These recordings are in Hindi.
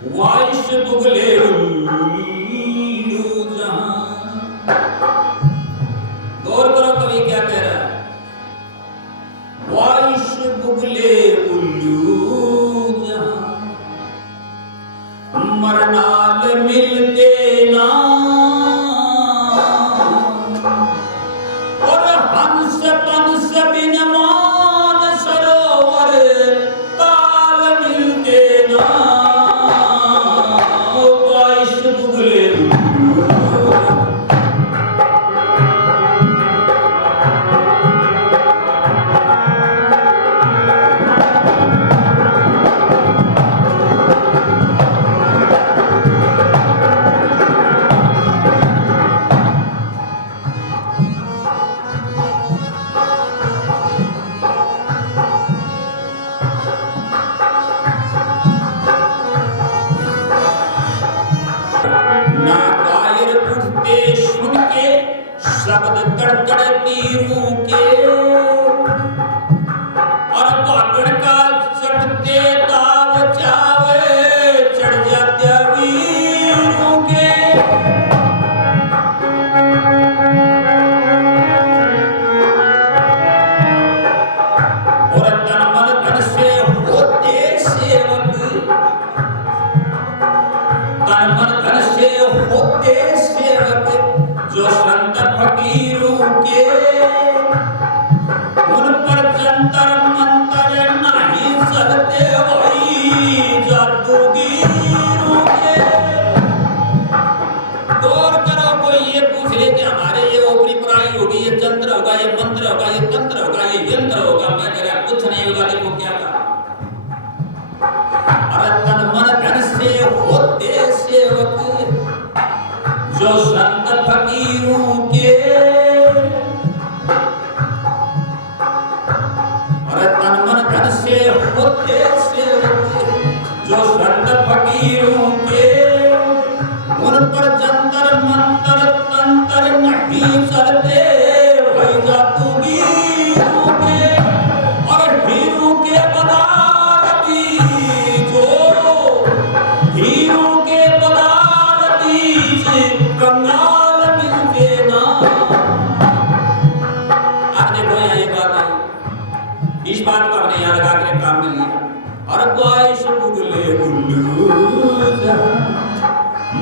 वाइश बुगले उल्लू जहां। गौर करो कवि क्या कह रहा है। वाइश बुगले उल्लू जहां मरनाल मिलते ना और हंस पंस बिन मान सरोवर ताल मिलते ना। वाइश बुगले ना कायर उठते सुन के शब्द तड़तड़ तीरों के और बागड़ का चढ़ते ताव चावे चढ़ जाते वीरों के। और तन मन धन से होते सेवक तन मन धन से होते सेवक जो संत फकीरों के उन पर जंतर मंतर नहीं चलते वही जादूगीरों के। गौर करो कोई ये पूछ ले कि हमारे ये ओपरी पराई होगी, ये जंत्र होगा, ये मंत्र होगा, ये तंत्र होगा, ये यंत्र होगा। मैं कह रहा कुछ नहीं होगा। देखो क्या कहा। अरे तन मन धन से होते सेवक जो संत फकीरों के। अरे तन मन धन से होते सेवक जो संत फकीरों के उन पर जंतर मंतर तंत्र नहीं चलते वही जादूगीरों के। और हीरों के पदार्थी जो हीरों के पदार्थी कंगाल मिलते ना। अब देखो यहाँ ये बात है, इस बात को हमने यहाँ लगा के काम में लिया। और वाइश बुगले उल्लू जहां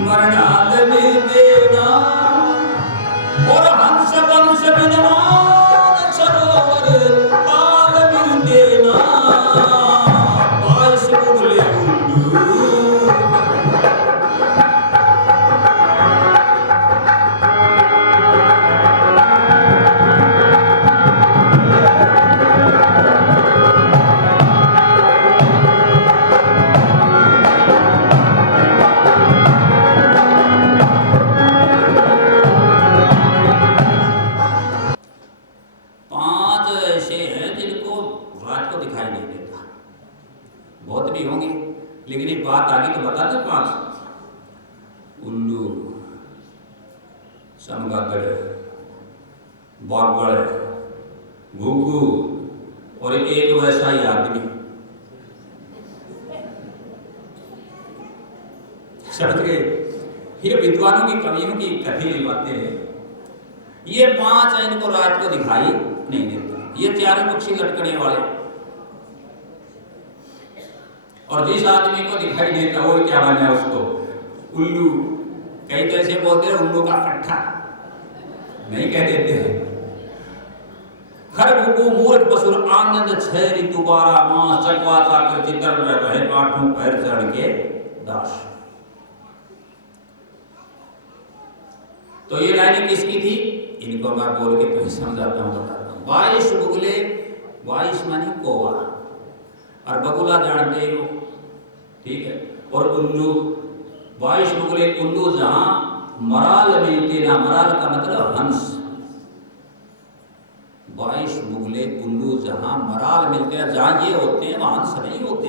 मरनाल मिलते ना और हंस वंश बिन मान सरोवर ताल मिलते ना। वाइश बुगले उल्लू पांच ऐसे हैं जिनको रात को दिखाई नहीं देता। बहुत भी होंगे लेकिन एक बात आगे तो बता दो। पांच उल्लू, चमगादड़, बागड़, घुघू और एक वैसा ही आदमी। समझ गए। ये विद्वानों की कवियों की कथी बातें हैं। ये पांच हैं इनको रात को दिखाई नहीं देता। ये चारों पक्षी लटकने वाले। और जिस आदमी को दिखाई देता वो क्या माने उसको उल्लू। कई तो ऐसे बोलते हैं उल्लू का कट्ठा नहीं कह देते हैं। खरगुगु मूर्ख पशुर आनंद छह ऋतु 12 मास चकवा चाकर चितर रहे आठों पैर चढ़ के दास। तो ये लाइनें किसकी थी? इनको मैं बोल के तुम्हें समझाता हूँ, बताता हूँ। वाइश बुगले, वाइश मानी कौवा और बगुला जानते हो, ठीक है। और उल्लू, वाइश बुगले उल्लू जहां मराल मिलते ना। मराल का मतलब हंस। वाइश बुगले उल्लू जहां मराल मिलते हैं। जहां ये होते हैं वहां हंस नहीं होते।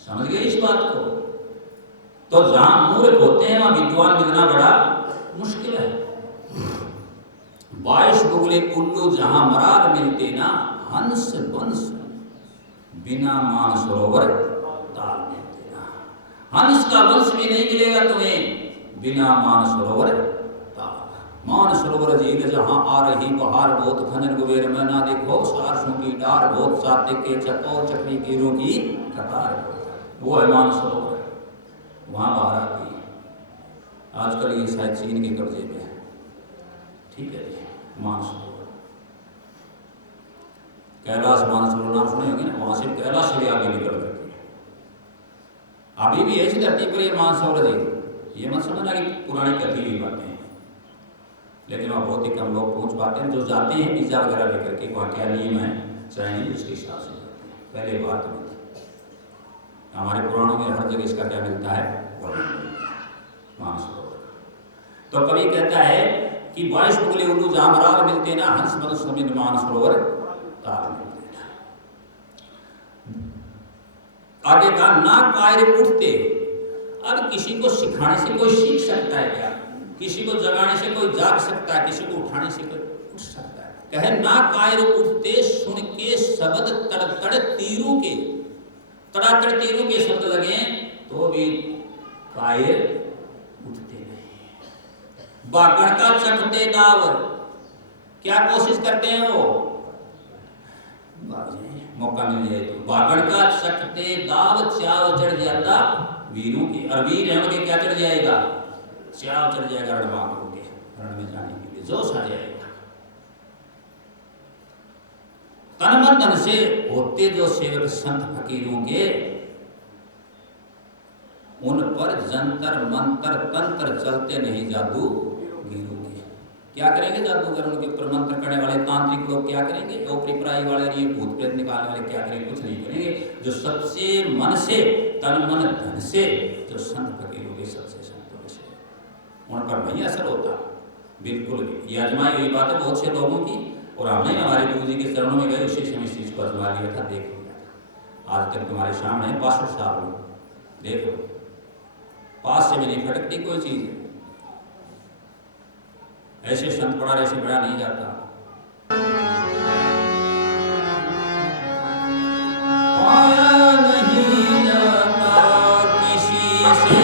समझ गए इस बात को? तो जहां मूर्ख होते हैं वहां विद्वान मिलना बड़ा मुश्किल है। वाइश बुगले उल्लू जहां मराल मिलते ना। हंस बंस बिना मान सरोवर हंस का वंश भी नहीं मिलेगा तुम्हें बिना मानसरोवर ताल। मानसरोवर झील जहाँ आ रही बहार बहुत खनन कुबेर में ना देखो सारसों की डार बहुत साते के चकोर चक्री कीरों की कतार। वो है मानसरोवर, वहाँ बाहर आती है। आजकल ये शायद चीन के कब्जे में है, ठीक है जी। मानसरोवर, कैलाश मानसरोवर नाम सुने होंगे ना, वहाँ से कैलाश भी आगे निकल करती है। अभी भी ऐसी धरती पर ये मानसरोवर जी, ये मत समझना कि पुरानी कथी हुई बातें हैं, लेकिन वहाँ बहुत ही कम लोग पहुँच पाते हैं। जो जाते हैं वीज़ा वगैरह लेकर के, वहाँ क्या नियम है चाइनीज उसके हिसाब से जाते हैं। पहले बात में हमारे पुराणों में हर जगह इसका क्या मिलता है, मानसरोवर। तो कवि कहता है कि बारिश उगले उल्लू जामराल मिलते ना, हंस मनुष्य में मानसरोवर ताल मिलते ना। आगे कहा ना कायर उठते। अब किसी को सिखाने से कोई सीख सकता है क्या? किसी को जगाने से कोई जाग सकता है? किसी को उठाने से कोई उठ सकता है? कहे ना कायर उठते सुन के शब्द तड़तड़ तीरों के, तड़ातड़ तीरों के शब्द लगे तो भी कायर उठते नहीं। बागड़ का चखते दावर, क्या कोशिश करते हैं वो? मौका मिल जाए तो बागड़ का चखते दाव चाव चढ़ जाता वीरों की। और वीर है उनके क्या चढ़ जाएगा? चाव चढ़ जाएगा रणबांकों के, रण में जाने के लिए जोश आ जाएगा। तन मन धन से होते जो सेवक संत फकीरों के, उन पर जंतर मंतर तंत्र चलते नहीं जादू गिरों के। क्या करेंगे जादूगर? उनके ऊपर मंत्र करने वाले तांत्रिक लोग क्या करेंगे? ओपरी पराई वाले, ये भूत प्रेत निकालने वाले क्या करेंगे? कुछ नहीं करेंगे। जो सबसे मन से, तन मन धन से, जो संत फकीरों के सबसे संतों से, उन पर नहीं असर होता बिल्कुल भी। ये आजमाई हुई बात है बहुत से लोगों की, और हमने हमारे गुरु जी के चरणों में गए, उसी समय इस चीज को आजमा लिया था, देख लिया था। आज तक तुम्हारे सामने 62 साल में देखो, पास से भी नहीं फटकती कोई चीज। ऐसे संत पढ़ा ऐसे पढ़ा नहीं जाता। पाया नहीं जाता किसी से,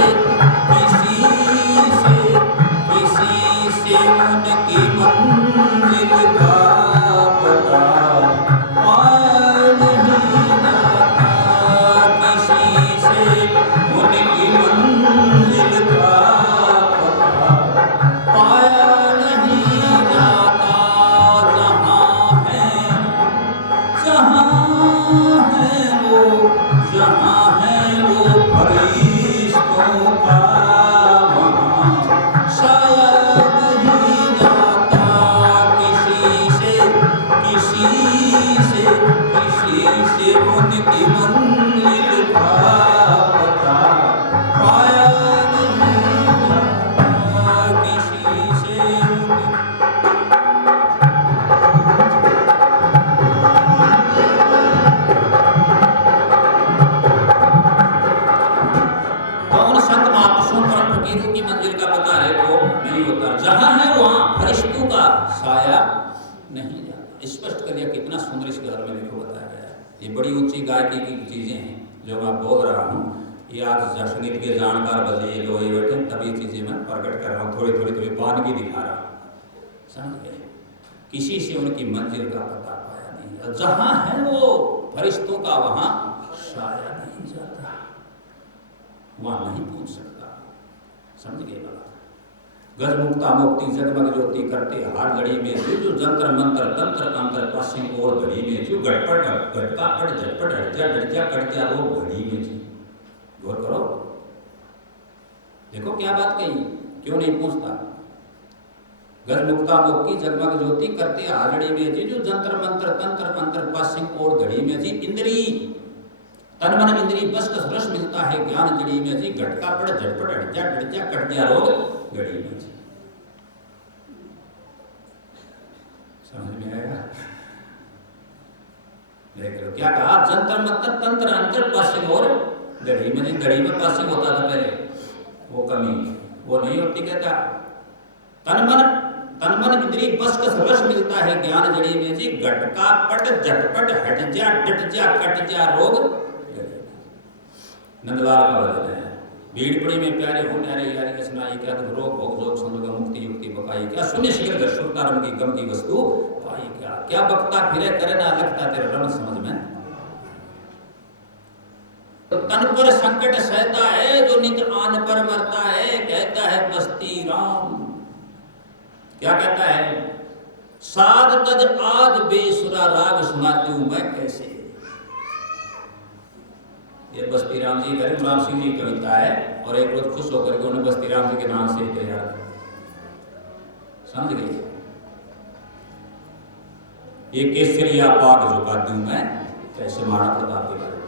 किसी से, किसी से उनकी मंजिल का पता। पाया नहीं जाता किसी से उनकी मंजिल का पता। पाया नहीं जाता जहाँ है, जहाँ है वो, जहाँ है वो फरिश्तों का वहाँ। शायद नहीं जाता किसी से, किसी से, किसी से उनकी मंजिल का पता। पाया नहीं जाता किसी से उनकी। कौन संत महापुरुषों परम फकीरों की मंजिल का पता है तो नहीं होता। जहां है वहां फरिश्तों का साया नहीं जाता। स्पष्ट कर दिया, कितना सुंदर इस घर में देखो बताया गया है। ये बड़ी ऊंची गायकी की चीजें हैं जो मैं बोल रहा हूँ। ये आज संगीत के जानकार बजे लोग बैठे, तभी चीजें मैं प्रकट कर रहा हूँ, थोड़ी थोड़ी थोड़ी बानगी दिखा रहा हूँ। समझ गए? किसी से उनकी मंजिल का पता पाया नहीं। जहां है वो फरिश्तों का वहां साया नहीं जाता, वहां नहीं पहुंच सकता। समझ गए बात? गज मुक्ता मुक्ति जगमग ज्योति करते हार घड़ी में जो जंतर मंत्र तंत्र अंतर पासिंग और घड़ी में जो गटपट गटका पट झटपट हटजा डटजा कट जा वो घड़ी में थी। गौर करो, देखो क्या बात कही, क्यों नहीं पहुंचता? गज मुक्ता मुक्ति जगमग ज्योति करते हार घड़ी में जी जो जंतर मंत्र तंत्र अंतर पासिंग और घड़ी में जी इंद्री तन मन इंद्री बस का रस मिलता है ज्ञान जड़ी में जी घटका पड़ झटपट हटजा डटजा कट जा रोग घड़ी में जी। समझ में आएगा? देख लो क्या कहा, जंतर मंत्र तंत्र अंतर पासिंग और घड़ी में जी। घड़ी में पासिंग होता था पहले, वो कमी वो नहीं होती। कहता तन मन इंद्री बस का रस मिलता है ज्ञान जड़ी में जी घटका पट झटपट हट जा डट जा कट जा रोग। नंदलाल का वचन है, भीड़ पड़ी में प्यारे हो न्यारे यारी सुनाई क्या तो रोग भोग जोग समझ मुक्ति युक्ति बकाई क्या शून्य शीघ्र घर सुरतारम की गम की वस्तु पाई क्या क्या बकता फिरे करे ना लगता तेरे रम समझ में। तो तन पर संकट सहता है जो नित आन पर मरता है कहता है बस्ती राम। क्या कहता है? साध तज आज बेसुरा राग सुनाती हूं मैं कैसे। ये बस्ती राम जी गरीब राम सिंह जी की कविता है और एक रोज खुश होकर के उन्हें बस्ती राम जी के नाम से तैयार समझ गई। ये केसरिया पाग झुकाती हूं मैं कैसे महाराणा प्रताप के बारे में।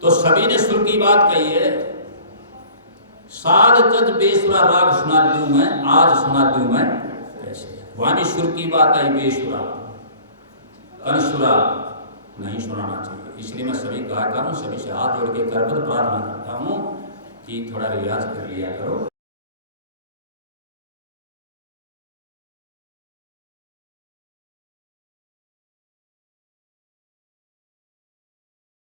तो सभी ने सुर की बात कही है। साध तज बेसुरा राग सुनाती हूं मैं आज सुनाती हूं मैं कैसे। वाणी सुर की बात आई बेसुरा अनुसुरा नहीं सुनाना चाहिए। इसलिए मैं सभी गायकों सभी से हाथ जोड़ के करबद्ध प्रार्थना करता हूं कि थोड़ा रियाज कर लिया करो।